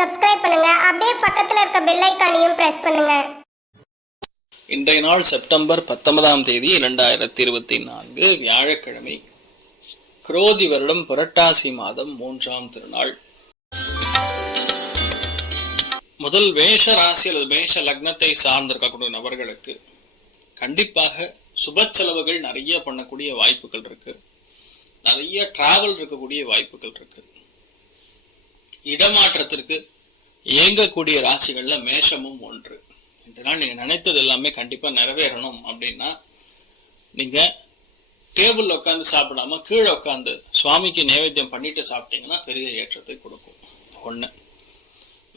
Subscribe பண்ணுங்க. அப்படியே பக்கத்துல இருக்க பெல் ஐகானையும் பிரஸ் பண்ணுங்க. இன்றைய நாள் செப்டம்பர் 19ஆம் தேதி 2024 வியாழக்கிழமை. குரோதி வருடம் புரட்டாசி மாதம் 3ஆம் திருநாள். முதல் மேஷ ராசி அல்லது மேஷ லக்னத்தை சார்ந்திருக்கக்கூடிய நபர்களுக்கு கண்டிப்பாக சுப செலவுகள் நிறைய பண்ணக்கூடிய வாய்ப்புகள் இருக்கு. நிறைய டிராவல் இருக்கக்கூடிய வாய்ப்புகள் இருக்கு. இடமாற்றத்திற்கு இயங்கக்கூடிய ராசிகள்ல மேஷமும் ஒன்று. இதனால் நீங்க நினைத்தது எல்லாமே கண்டிப்பா நிறைவேறணும் அப்படின்னா நீங்க டேபிள் உட்காந்து சாப்பிடாம கீழே உட்காந்து சுவாமிக்கு நைவேத்தியம் பண்ணிட்டு சாப்பிட்டீங்கன்னா பெரிய ஏற்றத்தை கொடுக்கும். ஒண்ணு.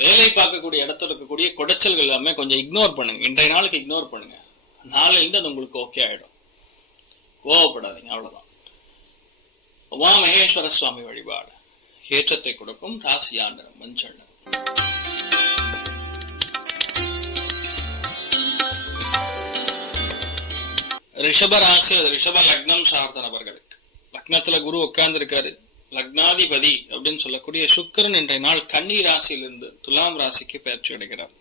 வேலை பார்க்கக்கூடிய இடத்துல இருக்கக்கூடிய குடைச்சல்கள் எல்லாமே கொஞ்சம் இக்னோர் பண்ணுங்க. இன்றைய நாளுக்கு இக்னோர் பண்ணுங்க. நாளையிலிருந்து அது உங்களுக்கு ஓகே ஆயிடும். கோவப்படாதீங்க, அவ்வளவுதான். உமா மகேஸ்வர சுவாமி வழிபாடு ஏற்றத்தை கொடுக்கும். ராசியான மஞ்சள். ரிஷப ராசி அது ரிஷப லக்னம் சார்ந்த நபர்களுக்கு லக்னத்துல குரு உட்கார்ந்து இருக்காரு. லக்னாதிபதி அப்படின்னு சொல்லக்கூடிய சுக்கிரன் இன்றைய நாள் கன்னி ராசியிலிருந்து துலாம் ராசிக்கு பயிற்சி அடைகிறார்.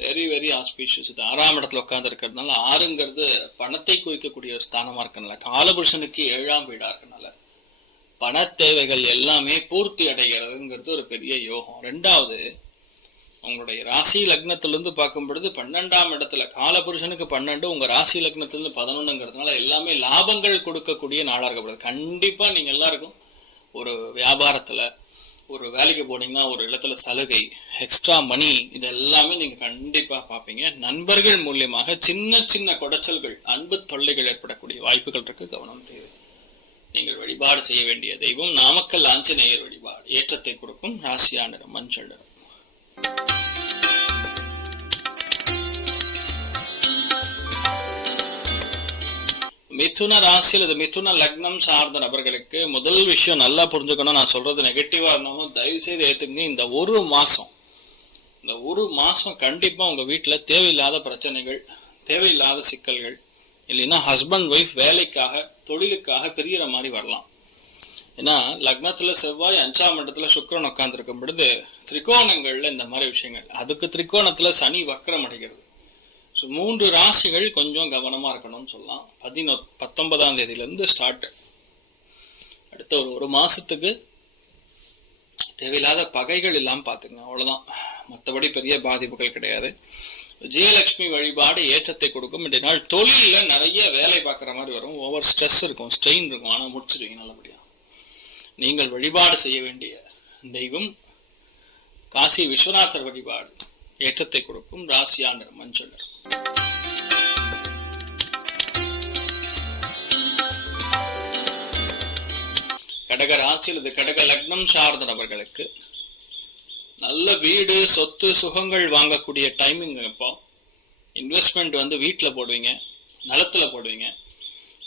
Very very auspicious. இது 6ஆம் இடத்துல உட்கார்ந்து இருக்கிறதுனால, 6ங்கிறது பணத்தை குறிக்கக்கூடிய ஒரு ஸ்தானமா இருக்கனால, காலபுருஷனுக்கு 7ஆம் வீடா இருக்கனால பண தேவைகள் எல்லாமே பூர்த்தி அடைகிறதுங்கிறது ஒரு பெரிய யோகம். 2வது, உங்களுடைய ராசி லக்னத்திலிருந்து பார்க்கும் பொழுது 12ஆம் இடத்துல காலபுருஷனுக்கு 12, உங்க ராசி லக்னத்திலிருந்து 11ங்கிறதுனால எல்லாமே லாபங்கள் கொடுக்கக்கூடிய நாளா இருக்கப்படுது. கண்டிப்பா நீங்க எல்லாருக்கும் ஒரு வியாபாரத்துல ஒரு வேலைக்கு போனீங்கன்னா ஒரு இடத்துல சலுகை, எக்ஸ்ட்ரா மணி, இது எல்லாமே நீங்க கண்டிப்பா பார்ப்பீங்க. நண்பர்கள் மூலியமாக சின்ன சின்ன குடைச்சல்கள், அன்பு தொல்லைகள் ஏற்படக்கூடிய வாய்ப்புகள் இருக்கு. கவனம் தேவை. நீங்கள் வழிபாடு செய்ய வேண்டிய தெய்வம் நாமக்கல் ஆஞ்சநேயர் வழிபாடு ஏற்றத்தை கொடுக்கும். ராசியா நிறம் மஞ்சள் நிறம். மிதுன ராசி அல்லது மிதுன லக்னம் சார்ந்த நபர்களுக்கு முதல் விஷயம் நல்லா புரிஞ்சுக்கணும். நான் சொல்றது நெகட்டிவா இருந்தாலும் தயவு செய்து ஏத்துங்க. இந்த ஒரு மாசம் கண்டிப்பா உங்க வீட்டுல தேவையில்லாத பிரச்சனைகள், தேவையில்லாத சிக்கல்கள், இல்லைன்னா ஹஸ்பண்ட் ஒய்ஃப் வேலைக்காக தொழிலுக்காக பிரியிற மாதிரி வரலாம். ஏன்னா லக்னத்துல செவ்வாய், 5ஆம் இடத்துல சுக்கிரன் உட்கார்ந்து இருக்கும் பொழுது திரிகோணங்கள்ல இந்த மாதிரி விஷயங்கள். அதுக்கு திரிகோணத்துல சனி வக்ரம் அடைகிறது. 3 ராசிகள் கொஞ்சம் கவனமா இருக்கணும்னு சொல்லலாம். 19ஆம் தேதியிலிருந்து ஸ்டார்ட். அடுத்த ஒரு மாசத்துக்கு தேவையில்லாத பகைகள் எல்லாம் பாத்துங்க, அவ்வளவுதான். மற்றபடி பெரிய பாதிப்புகள் கிடையாது. விஜயலட்சுமி வழிபாடு ஏற்றத்தை கொடுக்கும். இன்றைய நாள் தொழில நிறைய வேலை பார்க்குற மாதிரி வரும். ஓவர் ஸ்ட்ரெஸ் இருக்கும், ஸ்ட்ரெயின் இருக்கும். ஆனா முடிச்சிருவீங்க நல்லபடியா. நீங்கள் வழிபாடு செய்ய வேண்டிய தெய்வம் காசி விஸ்வநாதர் வழிபாடு ஏற்றத்தை கொடுக்கும். ராசியா நிறம் மஞ்சள். கடக ராசி அல்லது கடக லக்னம் சார்ந்த நபர்களுக்கு நல்ல வீடு, சொத்து, சுகங்கள் வாங்கக்கூடிய டைமிங். இப்போ இன்வெஸ்ட்மெண்ட் வீட்டுல போடுவீங்க, நிலத்துல போடுவீங்க.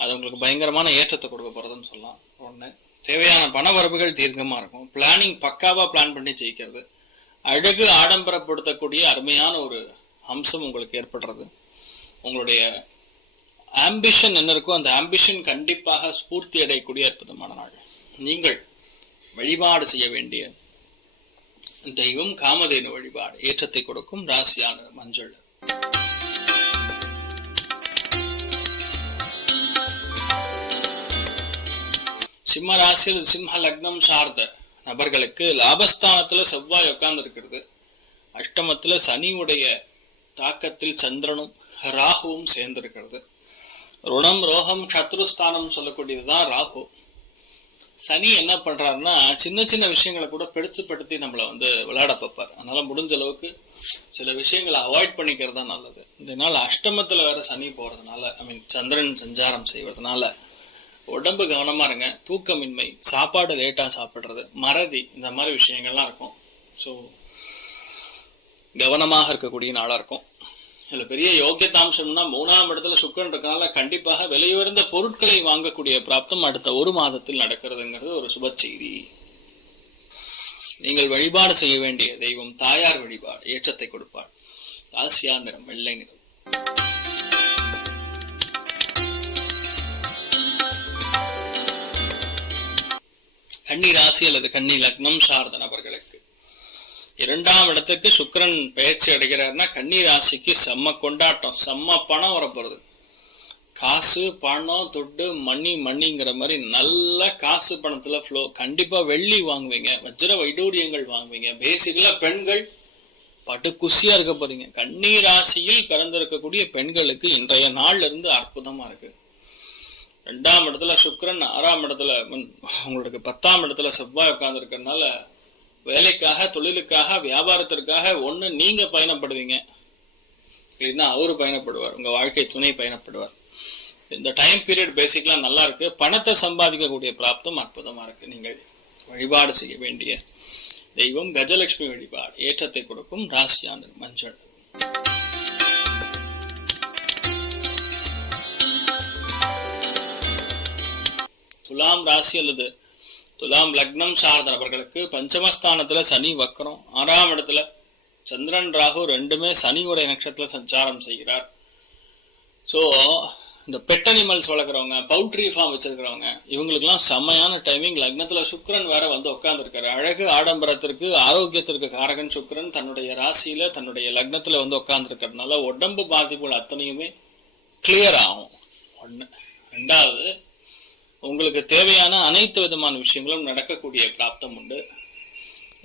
அது உங்களுக்கு பயங்கரமான ஏற்றத்தை கொடுக்க போறதுன்னு சொல்லலாம். ஒண்ணு. தேவையான பண வரவுகள் தீர்க்கமா இருக்கும். பிளானிங் பக்காவா பிளான் பண்ணி ஜெயிக்கிறது. அழகு ஆடம்பரப்படுத்தக்கூடிய அருமையான ஒரு அம்சம் உங்களுக்கு ஏற்படுறது. உங்களுடைய ஆம்பிஷன் என்ன இருக்கோ அந்த ஆம்பிஷன் கண்டிப்பாக ஸ்பூர்த்தி அடையக்கூடிய அற்புதமான நாள். நீங்கள் வழிபாடு செய்ய வேண்டிய தெய்வம் காமதேனு வழிபாடு ஏற்றத்தை கொடுக்கும். ராசியான மஞ்சள். சிம்ம ராசியில் சிம்ம லக்னம் சார்ந்த நபர்களுக்கு லாபஸ்தானத்துல செவ்வாய் உட்கார்ந்து இருக்கிறது. அஷ்டமத்துல சனியுடைய தாக்கத்தில் சந்திரனும் ராகுவும் சேர்ந்திருக்கிறது. ருணம், ரோகம், சத்ருஸ்தானம் சொல்லக்கூடியதுதான் ராகு. சனி என்ன பண்றாருன்னா சின்ன சின்ன விஷயங்களை கூட பெருசுப்படுத்தி நம்மளை விளையாட பார்ப்பார். அதனால முடிஞ்ச அளவுக்கு சில விஷயங்களை அவாய்ட் பண்ணிக்கிறது தான் நல்லது. இதனால அஷ்டமத்துல வேற சனி போறதுனால, சந்திரன் சஞ்சாரம் செய்வதனால உடம்பு கவனமா இருங்க. தூக்கமின்மை, சாப்பாடு லேட்டா சாப்பிடுறது, மறதி, இந்த மாதிரி விஷயங்கள்லாம் இருக்கும். ஸோ கவனமாக இருக்கக்கூடிய நாளா இருக்கும். இதுல பெரிய யோக்கியதாம்சம்னா 3ஆம் இடத்துல சுக்கிரன் இருக்கனால கண்டிப்பாக விலையுயர்ந்த பொருட்களை வாங்கக்கூடிய பிராப்தம் அடுத்த ஒரு மாதத்தில் நடக்கிறதுங்கிறது ஒரு சுப செய்தி. நீங்கள் வழிபாடு செய்ய வேண்டிய தெய்வம் தாயார் வழிபாடு ஏற்றத்தை கொடுப்பார். ராசியா நிறம் வெள்ளை நிறம். கன்னி ராசி அல்லது கன்னி லக்னம் சார்ந்த நபர்களுக்கு 2ஆம் இடத்துக்கு சுக்கிரன் பெயர்ச்சி அடைகிறார்னா கன்னி ராசிக்கு செம்ம கொண்டாட்டம், செம்ம பணம் வரப்போறது. காசு பணம் துட்டு மணிங்கிற மாதிரி நல்ல காசு பணத்துல ஃப்ளோ. கண்டிப்பா வெள்ளி வாங்குவீங்க, வஜ்ர வைடூரியங்கள் வாங்குவீங்க. பேசிக்கலா பெண்கள் பட்டு குசியா இருக்க போறீங்க. கன்னி ராசியில் பிறந்திருக்கக்கூடிய பெண்களுக்கு இன்றைய நாள்ல இருந்து அற்புதமா இருக்கு. 2ஆம் இடத்துல சுக்கிரன், 6ஆம் இடத்துல உங்களுக்கு 10ஆம் இடத்துல செவ்வாய் உட்கார்ந்து இருக்கிறதுனால வேலைக்காக, தொழிலுக்காக, வியாபாரத்திற்காக ஒண்ணு நீங்க பயணப்படுவீங்க, இல்லைன்னா அவரு பயணப்படுவார், உங்க வாழ்க்கை துணை பயணப்படுவார். இந்த டைம் பீரியட் பேசிக்கலா நல்லா இருக்கு. பணத்தை சம்பாதிக்கக்கூடிய பிராப்தம் அற்புதமா இருக்கு. நீங்கள் வழிபாடு செய்ய வேண்டிய தெய்வம் கஜலட்சுமி வழிபாடு, ஏற்றத்தை கொடுக்கும். ராசியான மஞ்சள். துலாம் ராசி அல்லது துலாம் லக்னம் சார்ந்த நபர்களுக்கு பஞ்சமஸ்தானத்துல சனி வக்கரம், 6ஆம் இடத்துல சந்திரன் ராகு ரெண்டுமே சனியுடைய நட்சத்திரத்துல சஞ்சாரம் செய்கிறார். ஸோ இந்த பெட் அனிமல்ஸ் வளர்க்குறவங்க, பவுல்ட்ரி ஃபார்ம் வச்சிருக்கிறவங்க, இவங்களுக்குலாம் செம்மையான டைமிங். லக்னத்துல சுக்கிரன் வேற வந்து உட்காந்துருக்காரு. அழகு ஆடம்பரத்திற்கு ஆரோக்கியத்திற்கு காரகன் சுக்கிரன் தன்னுடைய ராசியில தன்னுடைய லக்னத்துல வந்து உட்காந்துருக்கிறதுனால உடம்பு பாதிப்புகள் அத்தனையுமே கிளியர் ஆகும். ஒண்ணு. 2வது, உங்களுக்கு தேவையான அனைத்து விதமான விஷயங்களும் நடக்கக்கூடிய பிராப்தம் உண்டு.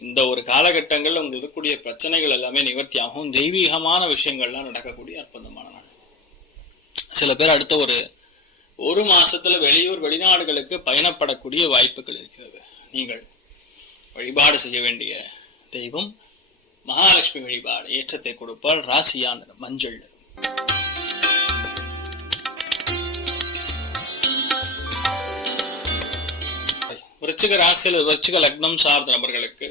இந்த ஒரு காலகட்டங்கள்ல உங்களுக்கு இருக்கக்கூடிய பிரச்சனைகள் எல்லாமே நிவர்த்தி ஆகும். தெய்வீகமான விஷயங்கள்லாம் நடக்கக்கூடிய அற்புதமான நாள். சில பேர் அடுத்த ஒரு மாசத்துல வெளியூர் வெளிநாடுகளுக்கு பயணப்படக்கூடிய வாய்ப்புகள் இருக்கிறது. நீங்கள் வழிபாடு செய்ய வேண்டிய தெய்வம் மகாலட்சுமி வழிபாடு, ஏற்றத்தை கொடுப்பால். ராசியான மஞ்சள். விருச்சிக ராசியில் விருச்சிக லக்னம் சார்ந்த நபர்களுக்கு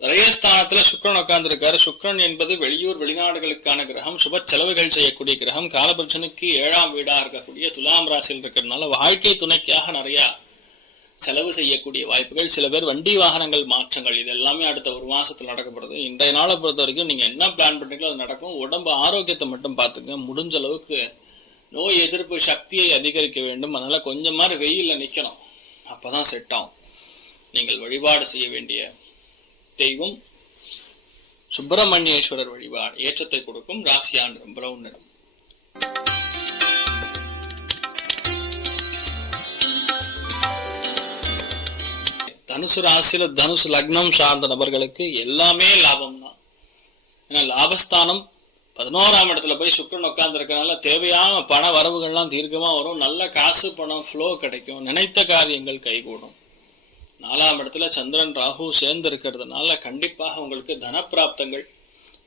விரயஸ்தானத்துல சுக்கிரன் உட்கார்ந்துருக்காரு. சுக்கிரன் என்பது வெளியூர் வெளிநாடுகளுக்கான கிரகம், சுப செலவுகள் செய்யக்கூடிய கிரகம். காலபுருஷனுக்கு 7ஆம் வீடா இருக்கக்கூடிய துலாம் ராசியில் இருக்கிறதுனால வாழ்க்கை துணைக்காக நிறைய செலவு செய்யக்கூடிய வாய்ப்புகள். சில பேர் வண்டி வாகனங்கள் மாற்றங்கள், இது எல்லாமே அடுத்த ஒரு மாசத்துல நடக்கப்படுது. இன்றைய நாளை பொறுத்த வரைக்கும் நீங்க என்ன பிளான் பண்றீங்களோ அது நடக்கும். உடம்பு ஆரோக்கியத்தை மட்டும் பார்த்துங்க. முடிஞ்ச அளவுக்கு நோய் எதிர்ப்பு சக்தியை அதிகரிக்க வேண்டும். அதனால கொஞ்சம் மாதிரி வெயில்ல நிக்கணும், அப்பதான் செட் ஆகும். நீங்கள் வழிபாடு செய்ய வேண்டிய தெய்வம் சுப்பிரமணியேஸ்வரர் வழிபாடு, ஏற்றத்தை கொடுக்கும். ராசியான நிறம் பிரவுன் நிறம். தனுசு ராசியில தனுசு லக்னம் சார்ந்த நபர்களுக்கு எல்லாமே லாபம் தான். ஏன்னா லாபஸ்தானம் 11ஆம் இடத்துல போய் சுக்கிரன் உட்கார்ந்து இருக்கனால தேவையான பண வரவுகள்லாம் தீர்க்கமா வரும். நல்ல காசு பணம் ஃப்ளோ கிடைக்கும். நினைத்த காரியங்கள் கைகூடும். 4ஆம் இடத்துல சந்திரன் ராகு சேர்ந்து இருக்கிறதுனால கண்டிப்பாக உங்களுக்கு தனப்பிராப்தங்கள்,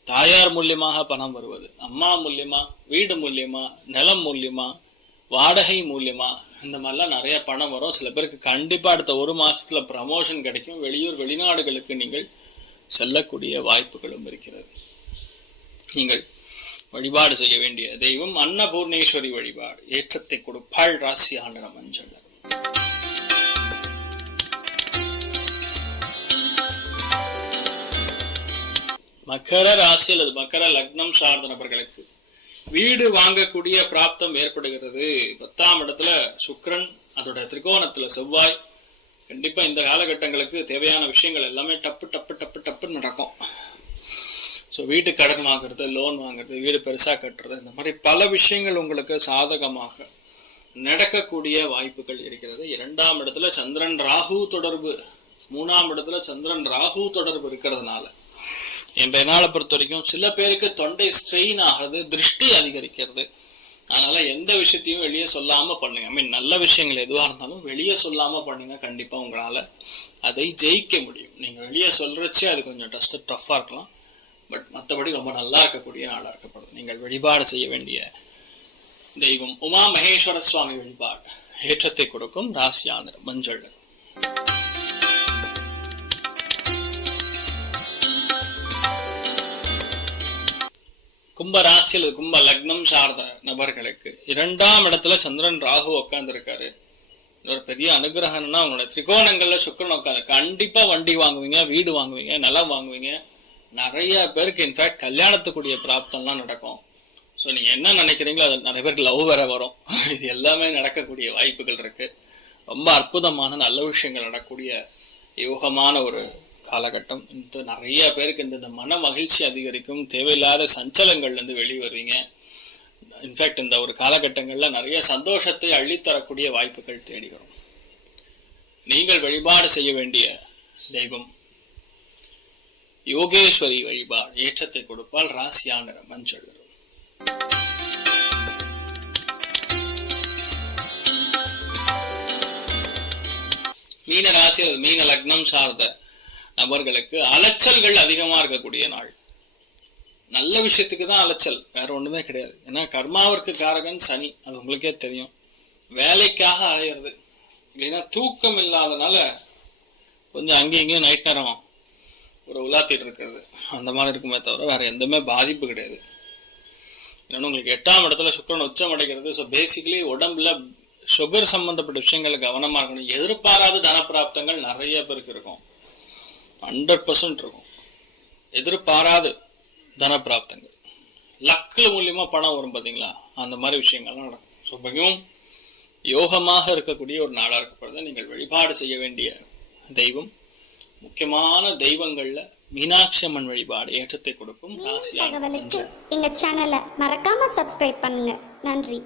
தாயார் மூலியமாக பணம் வருவது, அம்மா மூலியமா, வீடு மூலியமா, நிலம் மூலியமா, வாடகை மூலியமா, இந்த மாதிரிலாம் நிறைய பணம் வரும். சில பேருக்கு கண்டிப்பா அடுத்த ஒரு மாசத்துல ப்ரமோஷன் கிடைக்கும். வெளியூர் வெளிநாடுகளுக்கு நீங்கள் செல்லக்கூடிய வாய்ப்புகளும் இருக்கிறது. நீங்கள் வழிபாடு செய்ய வேண்டிய தெய்வம் அன்னபூர்ணேஸ்வரி வழிபாடு, ஏற்றத்தை கொடுப்பாள். ராசியான மஞ்சள். மக்கர ராசி அல்லது மக்கர லக்னம் சார்ந்த நபர்களுக்கு வீடு வாங்கக்கூடிய பிராப்தம் ஏற்படுகிறது. 10ஆம் இடத்துல சுக்கிரன், அதோட திரிகோணத்துல செவ்வாய். கண்டிப்பா இந்த காலகட்டங்களுக்கு தேவையான விஷயங்கள் எல்லாமே டப்புன்னு நடக்கும். ஸோ வீட்டு கடன் வாங்குறது, லோன் வாங்குறது, வீடு பெருசா கட்டுறது, இந்த மாதிரி பல விஷயங்கள் உங்களுக்கு சாதகமாக நடக்கக்கூடிய வாய்ப்புகள் இருக்கிறது. 2ஆம் இடத்துல சந்திரன் ராகு தொடர்பு, 3ஆம் இடத்துல சந்திரன் ராகு தொடர்பு இருக்கிறதுனால இன்றைய நாளை பொறுத்த வரைக்கும் சில பேருக்கு தொண்டை ஸ்ட்ரெயின் ஆகிறது, திருஷ்டி அதிகரிக்கிறது. அதனால எந்த விஷயத்தையும் வெளியே சொல்லாம பண்ணுங்க. நல்ல விஷயங்கள் எதுவா இருந்தாலும் வெளியே சொல்லாம பண்ணுங்க. கண்டிப்பா உங்களால அதை ஜெயிக்க முடியும். நீங்க வெளியே சொல்றச்சே அது கொஞ்சம் டஃப்பா இருக்கலாம், பட் மற்றபடி ரொம்ப நல்லா இருக்கக்கூடிய நாளா இருக்கப்படுது. நீங்கள் வழிபாடு செய்ய வேண்டிய தெய்வம் உமா மகேஸ்வர சுவாமி வழிபாடு, ஏற்றத்தை கொடுக்கும். ராசியான மஞ்சள். கும்ப ராசி அல்லது கும்ப லக்னம் சார்ந்த நபர்களுக்கு 2ஆம் இடத்துல சந்திரன் ராகு உட்கார்ந்து இருக்காரு. ஒரு பெரிய அனுகிரகம்னா உங்களோட திரிகோணங்கள்ல சுக்கிரன் உட்காந்து கண்டிப்பா வண்டி வாங்குவீங்க, வீடு வாங்குவீங்க, நிலம் வாங்குவீங்க. நிறைய பேருக்கு இன்ஃபேக்ட் கல்யாணத்துக்குரிய பிராப்தம்லாம் நடக்கும். ஸோ நீங்க என்ன நினைக்கிறீங்களோ அது நிறைய பேருக்கு லவ் வேற வரும். இது எல்லாமே நடக்கக்கூடிய வாய்ப்புகள் இருக்கு. ரொம்ப அற்புதமான நல்ல விஷயங்கள் நடக்கக்கூடிய யோகமான ஒரு காலகட்டம். இந்த நிறைய பேருக்கு இந்த மன மகிழ்ச்சி அதிகரிக்கும், தேவையில்லாத சஞ்சலங்கள்ல இருந்து வெளியே வருவீங்க. இன்ஃபேக்ட் இந்த ஒரு காலகட்டங்கள்ல நிறைய சந்தோஷத்தை அள்ளித்தரக்கூடிய வாய்ப்புகள் தேடி வரும். நீங்கள் வழிபாடு செய்ய வேண்டிய தெய்வம் யோகேஸ்வரி வழிபாடு ஏற்றத்தை கொடுப்பால். ராசியா நிறம் மஞ்சள் நிறம். மீன ராசி அல்லது மீன லக்னம் சார்ந்த நபர்களுக்கு அலைச்சல்கள் அதிகமா இருக்கக்கூடிய நாள். நல்ல விஷயத்துக்கு தான் அலைச்சல், வேற ஒண்ணுமே கிடையாது. ஏன்னா கர்மாவிற்கு காரகன் சனி, அது உங்களுக்கே தெரியும். வேலைக்காக அலையிறது, இல்லைன்னா தூக்கம் இல்லாதனால கொஞ்சம் அங்கேயும் இங்கேயும் நைட் நேரம் ஒரு உலாத்திட்டு இருக்கிறது, அந்த மாதிரி இருக்குமே தவிர வேற எந்தமே பாதிப்பு கிடையாது. இன்னொன்று உங்களுக்கு 8ஆம் இடத்துல சுக்கிரன் உச்சம் அடைகிறது. ஸோ பேசிக்கலி உடம்புல சுகர் சம்பந்தப்பட்ட விஷயங்கள் கவனமா இருக்கணும். எதிர்பாராத தனப்பிராப்தங்கள் நிறைய பேருக்கு இருக்கும், 100% இருக்கும். எதிர்பாராத தனப்பிராப்தங்கள், லக்கு மூலியமா பணம் வரும் பார்த்தீங்களா, அந்த மாதிரி விஷயங்கள்லாம் நடக்கும். ஸோ மிகவும் யோகமாக இருக்கக்கூடிய ஒரு நாளாக இருக்கப்படுது. நீங்கள் வழிபாடு செய்ய வேண்டிய தெய்வம், முக்கியமான தெய்வங்கள்ல மீனாட்சி அம்மன் வழிபாடு ஏற்றத்தை கொடுக்கும். தகவலுக்கு எங்க சேனலை மறக்காம சப்ஸ்கிரைப் பண்ணுங்க. நன்றி.